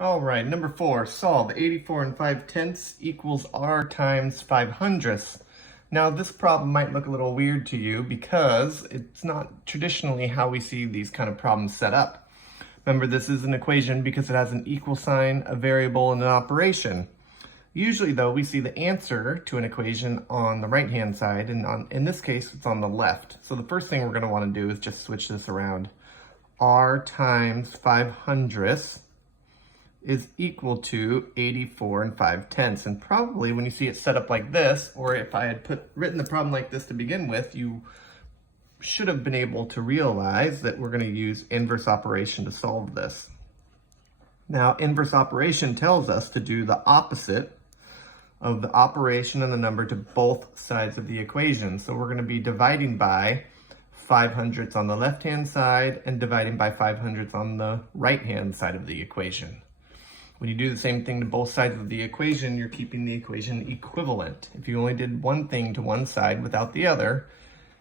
All right, number 4, solve 84 and 5/10 equals r times 5/100. Now this problem might look a little weird to you because it's not traditionally how we see these kind of problems set up. Remember, this is an equation because it has an equal sign, a variable, and an operation. Usually though, we see the answer to an equation on the right-hand side, and in this case, it's on the left. So the first thing we're gonna wanna do is just switch this around. R times 5/100 is equal to 84 and 5/10. And probably when you see it set up like this, or if I had written the problem like this to begin with, you should have been able to realize that we're going to use inverse operation to solve this. Now, inverse operation tells us to do the opposite of the operation and the number to both sides of the equation. So we're going to be dividing by 5/100 on the left-hand side and dividing by 5/100 on the right-hand side of the equation. When you do the same thing to both sides of the equation, you're keeping the equation equivalent. If you only did one thing to one side without the other,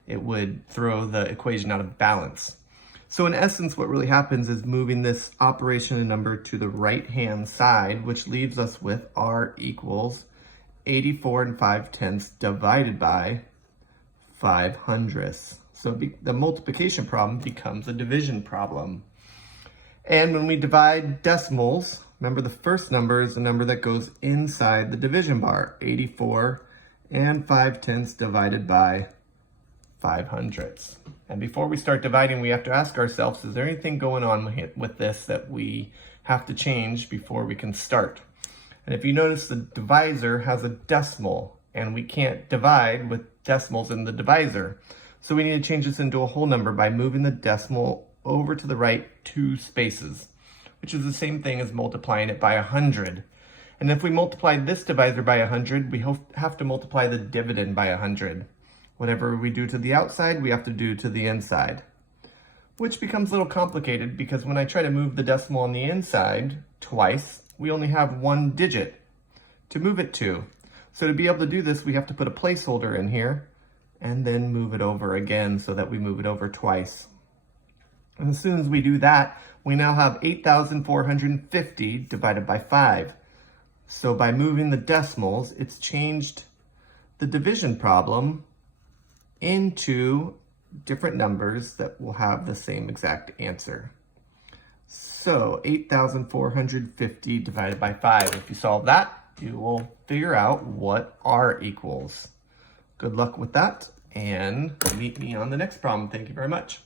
it would throw the equation out of balance. So in essence, what really happens is moving this operation and number to the right-hand side, which leaves us with r equals 84 and 5/10 divided by 5/100. So the multiplication problem becomes a division problem. And when we divide decimals, remember the first number is the number that goes inside the division bar, 84 and 5/10 divided by 5/100. And before we start dividing, we have to ask ourselves, is there anything going on with this that we have to change before we can start? And if you notice, the divisor has a decimal, and we can't divide with decimals in the divisor. So we need to change this into a whole number by moving the decimal over to the right 2 spaces, which is the same thing as multiplying it by 100. And if we multiply this divisor by 100, we have to multiply the dividend by 100. Whatever we do to the outside, we have to do to the inside, which becomes a little complicated because when I try to move the decimal on the inside twice, we only have 1 digit to move it to. So to be able to do this, we have to put a placeholder in here and then move it over again so that we move it over twice. And as soon as we do that, we now have 8,450 divided by 5. So by moving the decimals, it's changed the division problem into different numbers that will have the same exact answer. So 8,450 divided by 5. If you solve that, you will figure out what r equals. Good luck with that, and meet me on the next problem. Thank you very much.